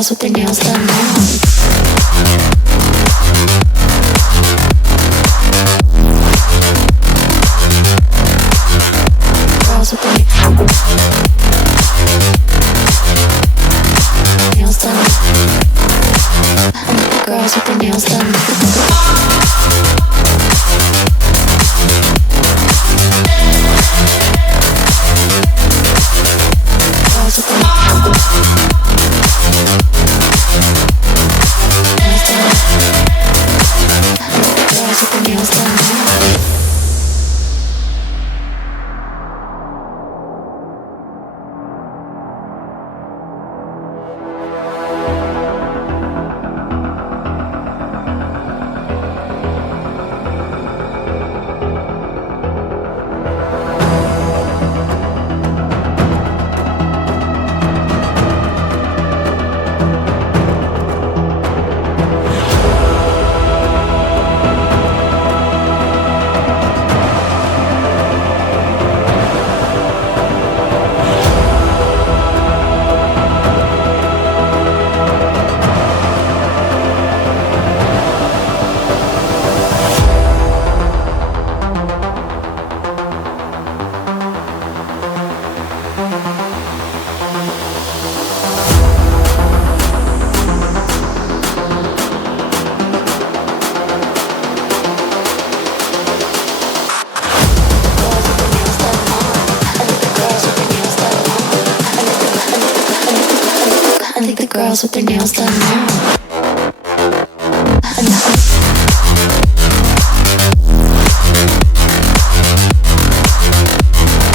girls with their nails done now. Girls with their nails done. Girls with their nails done. Girls with their nails done. Girls with their nails done now.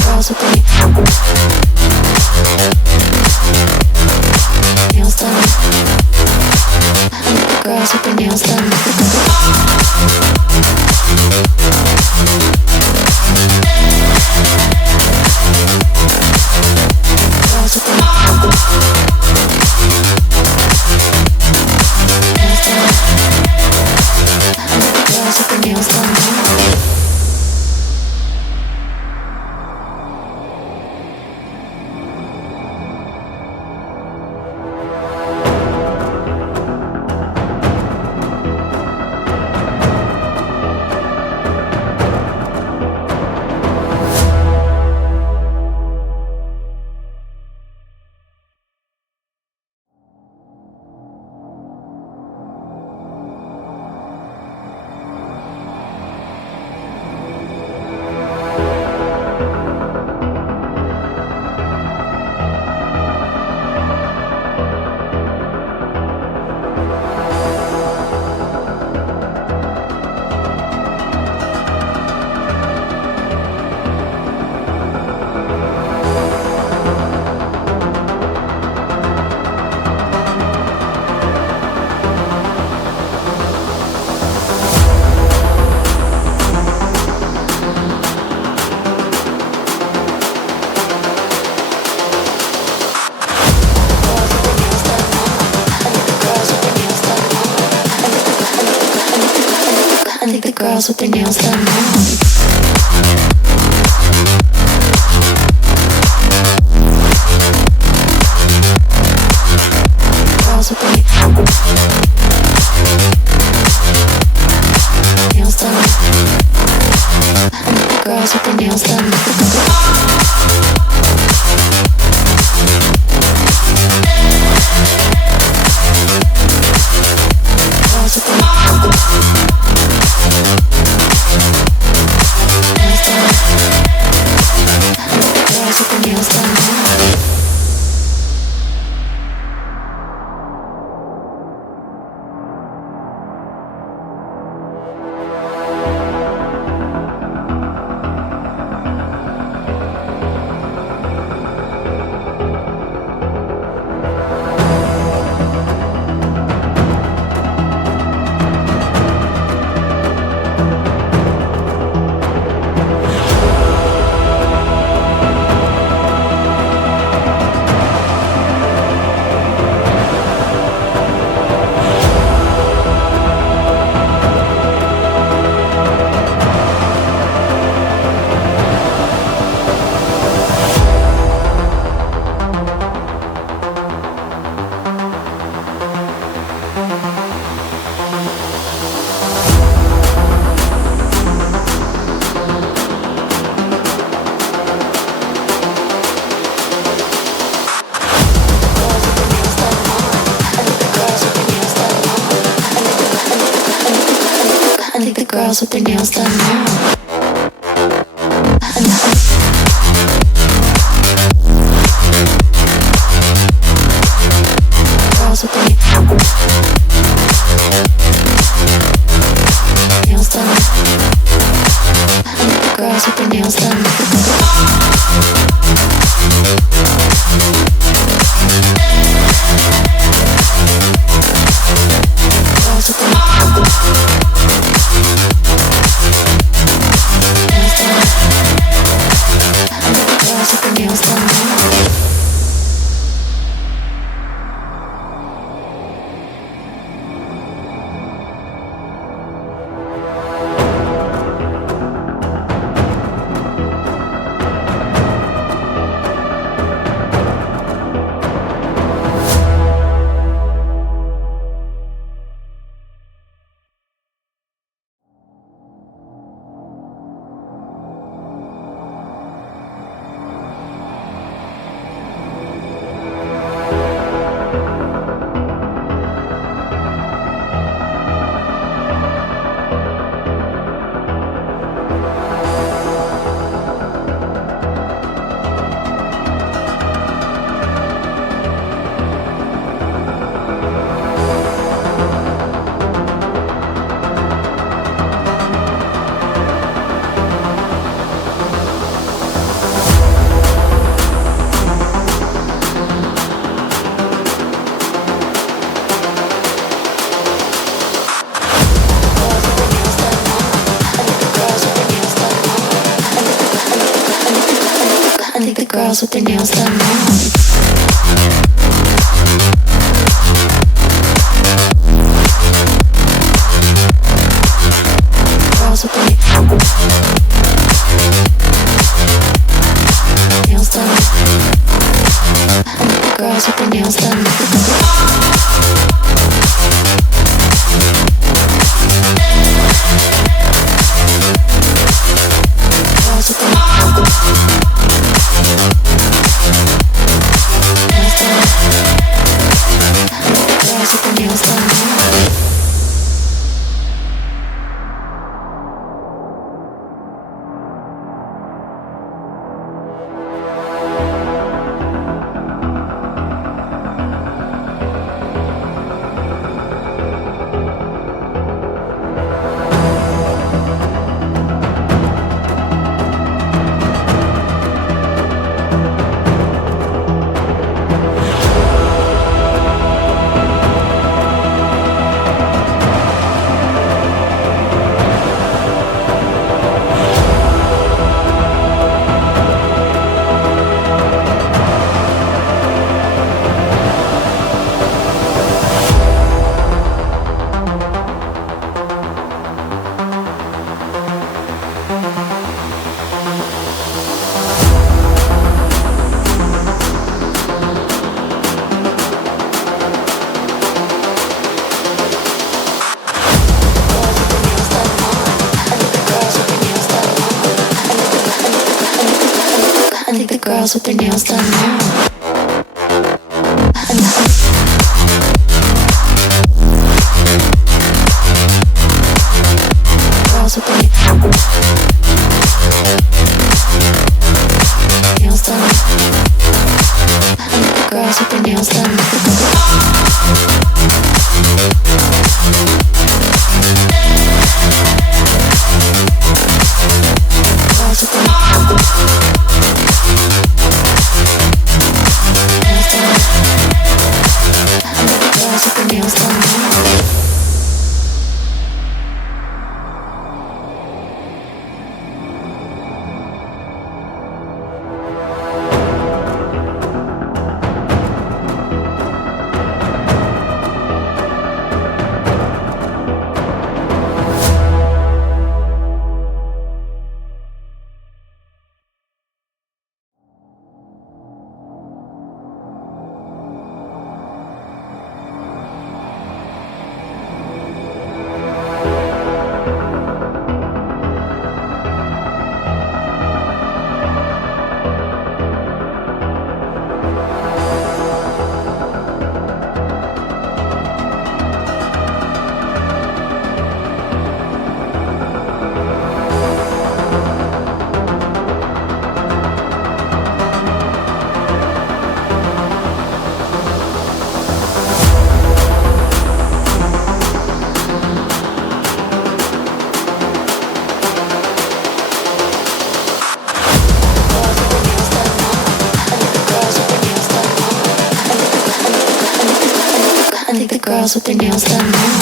Girls with their nails done. Girls with their nails done. Girls with their nails done. Girls with their nails done now. Girls with their nails done. Girls with their nails done. Girls with their girls with their nails done now. Girls with their nails done. Girls with their nails done. Girls with their nails done. Girls with their nails done now. Girls with their nails done. Girls with their nails done. Girls with their nails done. Girls with their nails done now. Girls with their nails done. Girls with their nails done. Girls with their girls with their nails done now.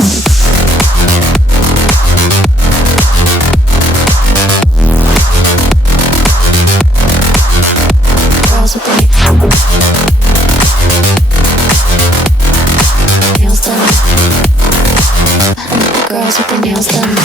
Girls with their nails done. Girls with their nails done.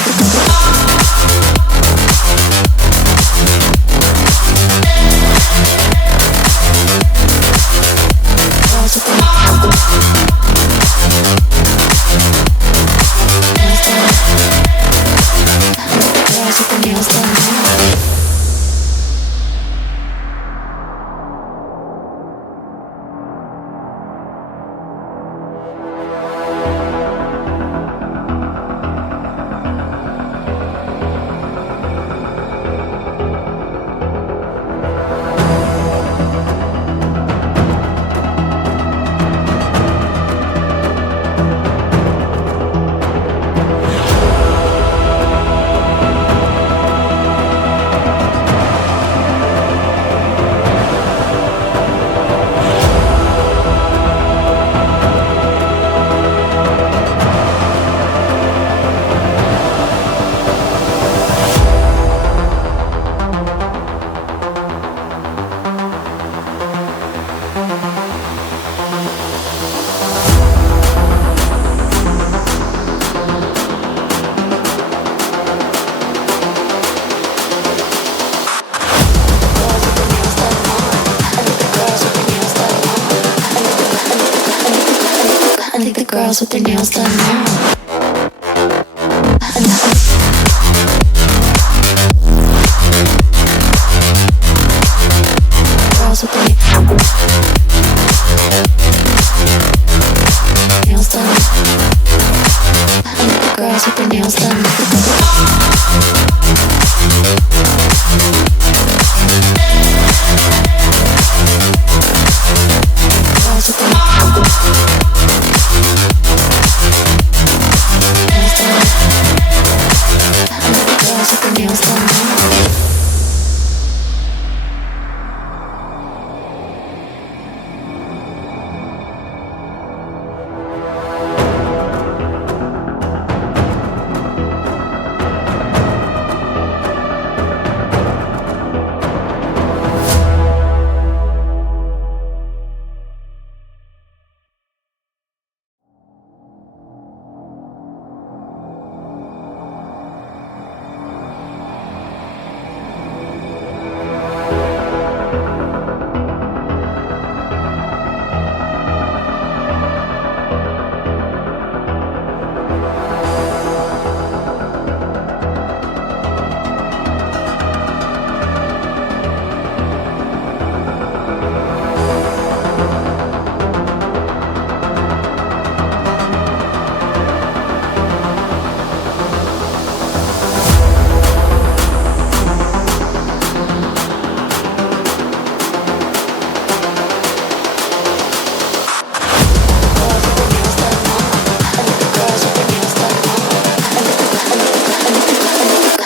Girls with their nails done. I think the girls with their nails done now. Girls with their nails done. I think the girls with their nails done. Girls with their nails done now.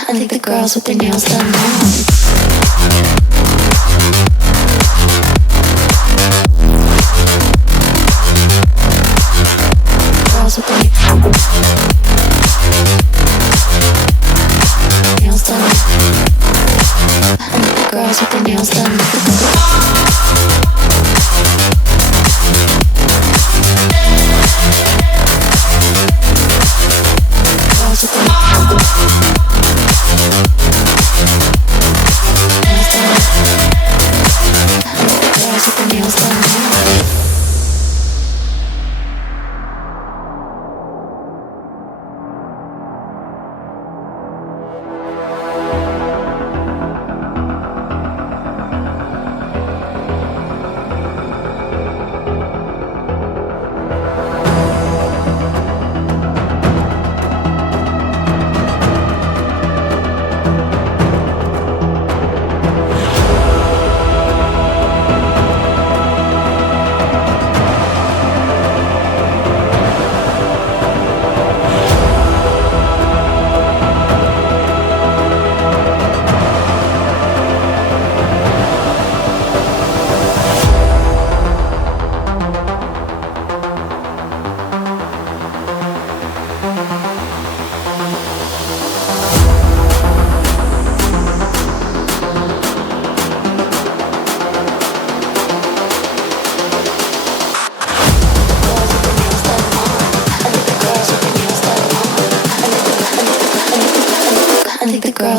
I think the girls with their nails done now. Girls with their nails done. I think the girls with their nails done. Girls with their nails done now.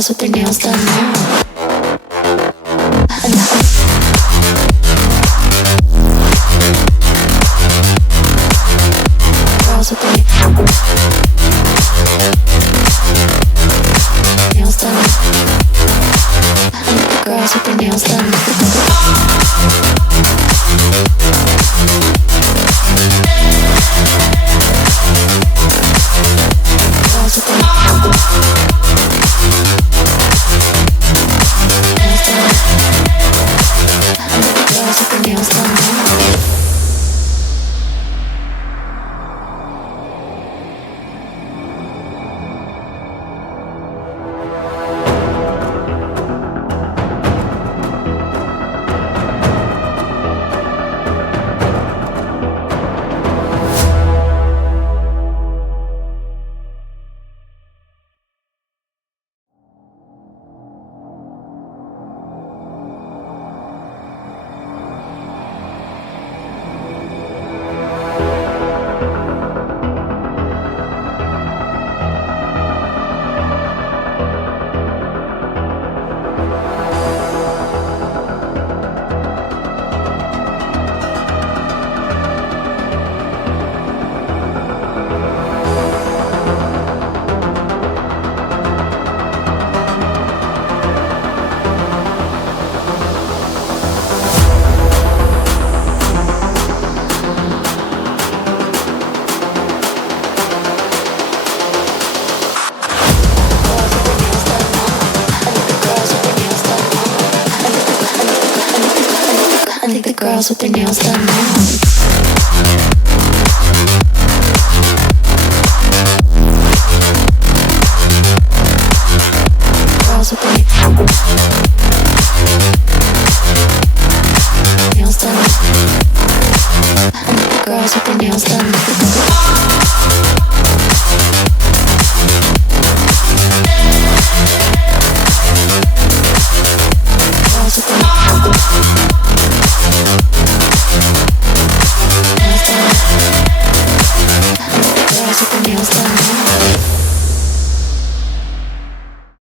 girls with their nails done now. Girls with their nails done. Girls with their nails done. Girls with their nails done. I think the girls with their nails done now.